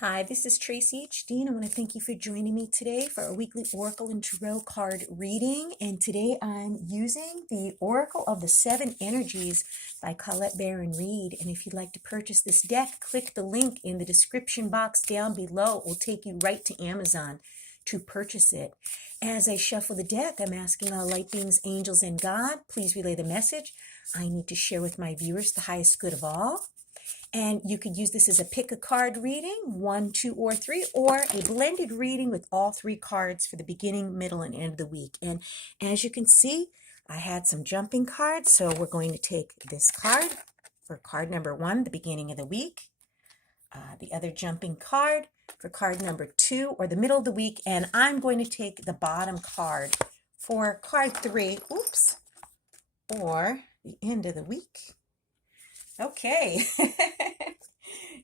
Hi, this is Tracy H. Dean. I want to thank you for joining me today for our weekly Oracle and Tarot card reading. And today I'm using the Oracle of the Seven Energies by Colette Baron Reid. And if you'd like to purchase this deck, click the link in the description box down below. It will take you right to Amazon to purchase it. As I shuffle the deck, I'm asking all light beings, angels, and God, please relay the message I need to share with my viewers the highest good of all. And you could use this as a pick a card reading, 1, 2, or 3, or a blended reading with all 3 cards for the beginning, middle, and end of the week. And as you can see, I had some jumping cards, so we're going to take this card for card number 1, the beginning of the week, the other jumping card for card number 2, or the middle of the week, and I'm going to take the bottom card for card 3, or the end of the week. Okay,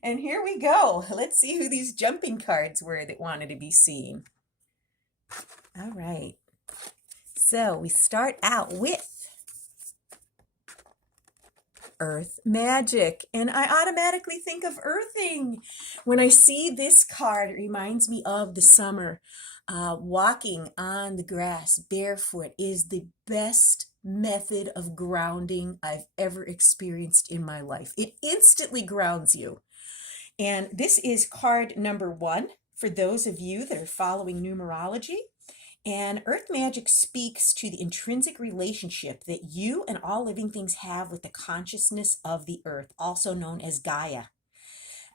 and here we go. Let's see who these jumping cards were that wanted to be seen. All right, so we start out with Earth Magic, and I automatically think of earthing. When I see this card, it reminds me of the summer. Walking on the grass barefoot is the best method of grounding I've ever experienced in my life. It instantly grounds you. And this is card number 1 for those of you that are following numerology. And Earth Magic speaks to the intrinsic relationship that you and all living things have with the consciousness of the earth, also known as Gaia.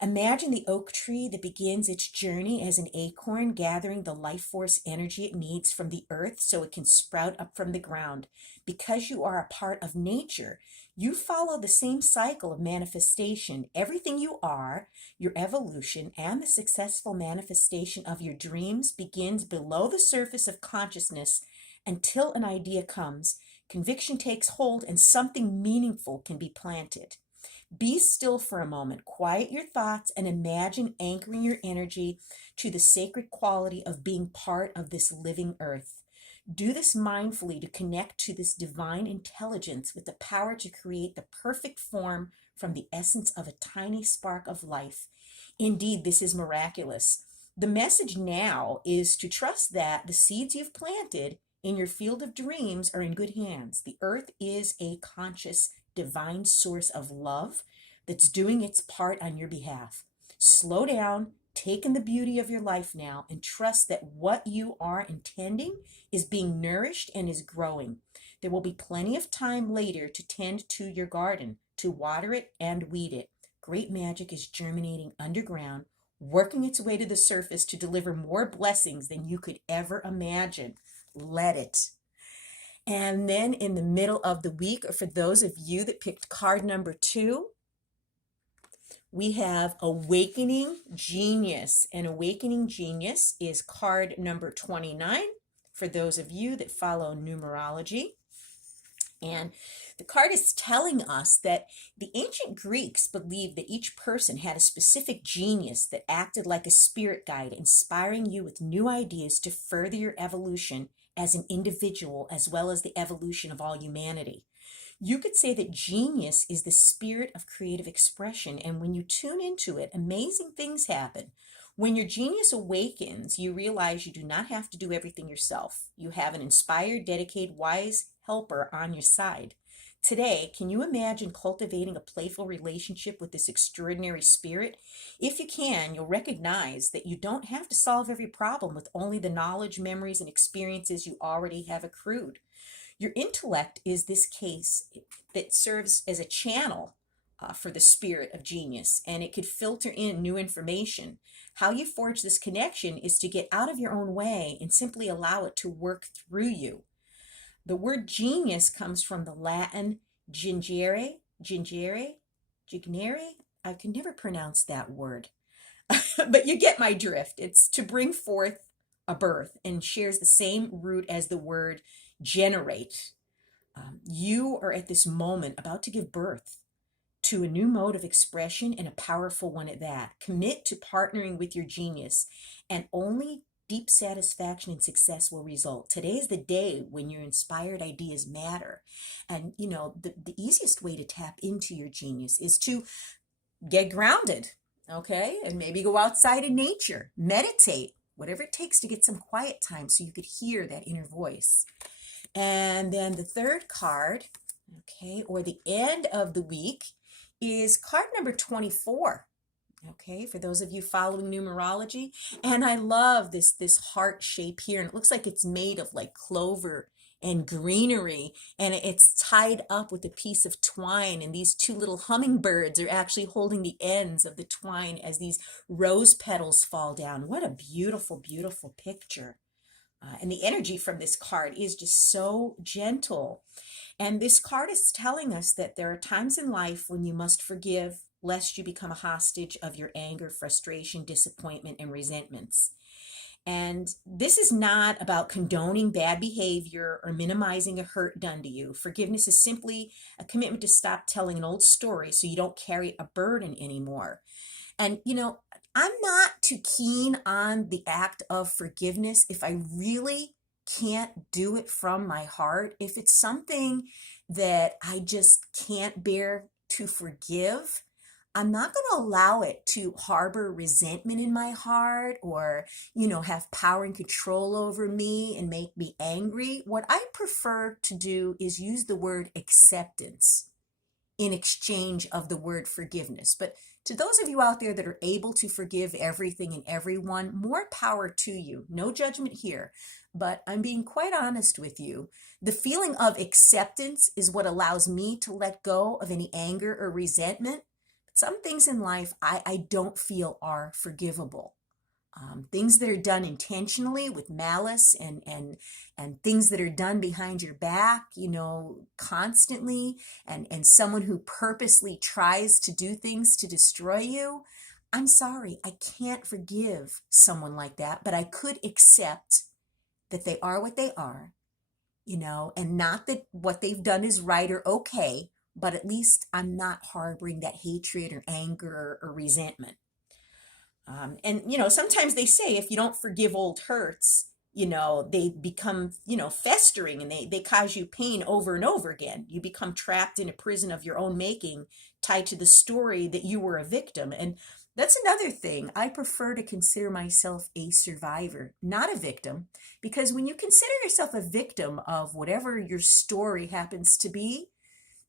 Imagine the oak tree that begins its journey as an acorn, gathering the life force energy it needs from the earth so it can sprout up from the ground. Because you are a part of nature, you follow the same cycle of manifestation. Everything you are, your evolution, and the successful manifestation of your dreams begins below the surface of consciousness until an idea comes, conviction takes hold, and something meaningful can be planted. Be still for a moment, quiet your thoughts, and imagine anchoring your energy to the sacred quality of being part of this living earth. Do this mindfully to connect to this divine intelligence with the power to create the perfect form from the essence of a tiny spark of life. Indeed, this is miraculous. The message now is to trust that the seeds you've planted in your field of dreams are in good hands. The earth is a conscious divine source of love that's doing its part on your behalf. Slow down, take in the beauty of your life now, and trust that what you are intending is being nourished and is growing. There will be plenty of time later to tend to your garden, to water it and weed it. Great magic is germinating underground, working its way to the surface to deliver more blessings than you could ever imagine. Let it. And then in the middle of the week, or for those of you that picked card number 2, we have Awakening Genius. And Awakening Genius is card number 29 for those of you that follow numerology. And the card is telling us that the ancient Greeks believed that each person had a specific genius that acted like a spirit guide, inspiring you with new ideas to further your evolution as an individual, as well as the evolution of all humanity. You could say that genius is the spirit of creative expression, and when you tune into it, amazing things happen. When your genius awakens, you realize you do not have to do everything yourself. You have an inspired, dedicated, wise helper on your side. Today, can you imagine cultivating a playful relationship with this extraordinary spirit? If you can, you'll recognize that you don't have to solve every problem with only the knowledge, memories, and experiences you already have accrued. Your intellect is this case that serves as a channel for the spirit of genius, and it could filter in new information. How you forge this connection is to get out of your own way and simply allow it to work through you. The word genius comes from the Latin gingere. I can never pronounce that word, but you get my drift. It's to bring forth a birth, and shares the same root as the word generate. You are at this moment about to give birth to a new mode of expression, and a powerful one at that. Commit to partnering with your genius, and only deep satisfaction and success will result. Today is the day when your inspired ideas matter. And the easiest way to tap into your genius is to get grounded. okay? And maybe go outside in nature, meditate, whatever it takes to get some quiet time so you could hear that inner voice. And then the third card, okay, or the end of the week is card number 24. Okay, for those of you following numerology. And I love this heart shape here. And it looks like it's made of like clover and greenery, and it's tied up with a piece of twine, and these two little hummingbirds are actually holding the ends of the twine as these rose petals fall down. What a beautiful, beautiful picture. And the energy from this card is just so gentle. And this card is telling us that there are times in life when you must forgive, lest you become a hostage of your anger, frustration, disappointment, and resentments. And this is not about condoning bad behavior or minimizing a hurt done to you. Forgiveness is simply a commitment to stop telling an old story so you don't carry a burden anymore. And, I'm not too keen on the act of forgiveness if I really can't do it from my heart. If it's something that I just can't bear to forgive, I'm not going to allow it to harbor resentment in my heart or, have power and control over me and make me angry. What I prefer to do is use the word acceptance in exchange of the word forgiveness. But to those of you out there that are able to forgive everything and everyone, more power to you. No judgment here, but I'm being quite honest with you. The feeling of acceptance is what allows me to let go of any anger or resentment. Some things in life I don't feel are forgivable. Things that are done intentionally with malice and things that are done behind your back, constantly, and someone who purposely tries to do things to destroy you. I'm sorry, I can't forgive someone like that, but I could accept that they are what they are, and not that what they've done is right or okay, but at least I'm not harboring that hatred or anger or resentment. And sometimes they say if you don't forgive old hurts, they become, festering, and they cause you pain over and over again. You become trapped in a prison of your own making, tied to the story that you were a victim. And that's another thing. I prefer to consider myself a survivor, not a victim, because when you consider yourself a victim of whatever your story happens to be,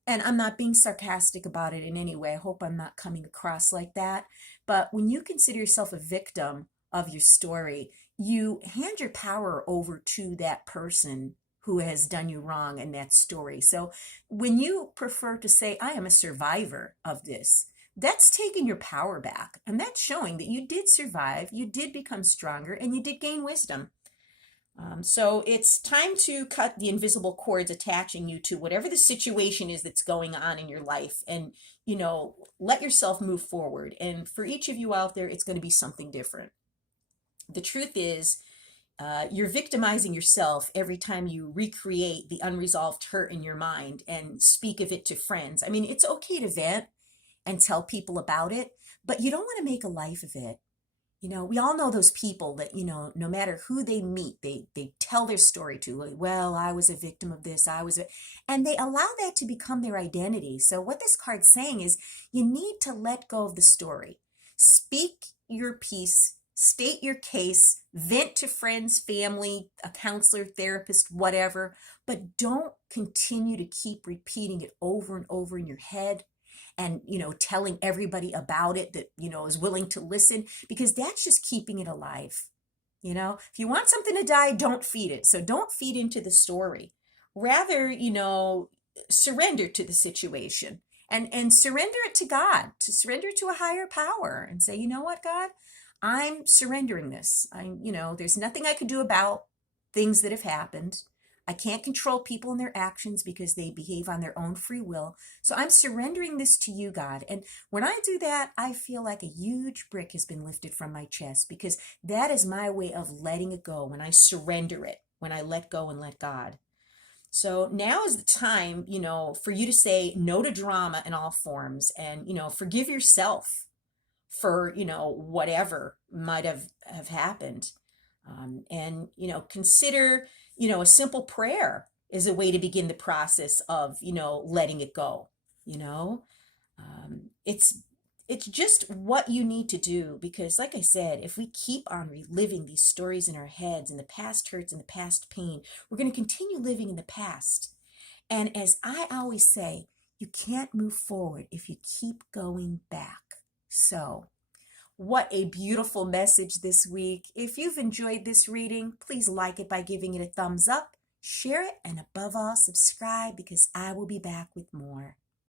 and I'm not being sarcastic about it in any way. I hope I'm not coming across like that. But when you consider yourself a victim of your story, you hand your power over to that person who has done you wrong in that story. So when you prefer to say, I am a survivor of this, that's taking your power back. And that's showing that you did survive, you did become stronger, and you did gain wisdom. So it's time to cut the invisible cords attaching you to whatever the situation is that's going on in your life, and, let yourself move forward. And for each of you out there, it's going to be something different. The truth is, you're victimizing yourself every time you recreate the unresolved hurt in your mind and speak of it to friends. I mean, it's okay to vent and tell people about it, but you don't want to make a life of it. We all know those people that, no matter who they meet, they tell their story to, like, well, I was a victim of this, and they allow that to become their identity. So what this card's saying is you need to let go of the story. Speak your piece, state your case, vent to friends, family, a counselor, therapist, whatever, but don't continue to keep repeating it over and over in your head and, telling everybody about it that, is willing to listen, because that's just keeping it alive. If you want something to die, don't feed it. So don't feed into the story. Rather, surrender to the situation and surrender it to God, to surrender to a higher power and say, you know what, God, I'm surrendering this. There's nothing I can do about things that have happened. I can't control people and their actions because they behave on their own free will. So I'm surrendering this to you, God. And when I do that, I feel like a huge brick has been lifted from my chest, because that is my way of letting it go, when I surrender it, when I let go and let God. So now is the time, for you to say no to drama in all forms, and, forgive yourself for, whatever might have happened. And, consider, a simple prayer is a way to begin the process of, letting it go. It's It's just what you need to do because, like I said, if we keep on reliving these stories in our heads and the past hurts and the past pain, we're going to continue living in the past. And as I always say, you can't move forward if you keep going back. So, what a beautiful message this week. If you've enjoyed this reading, please like it by giving it a thumbs up, share it, and above all, subscribe because I will be back with more.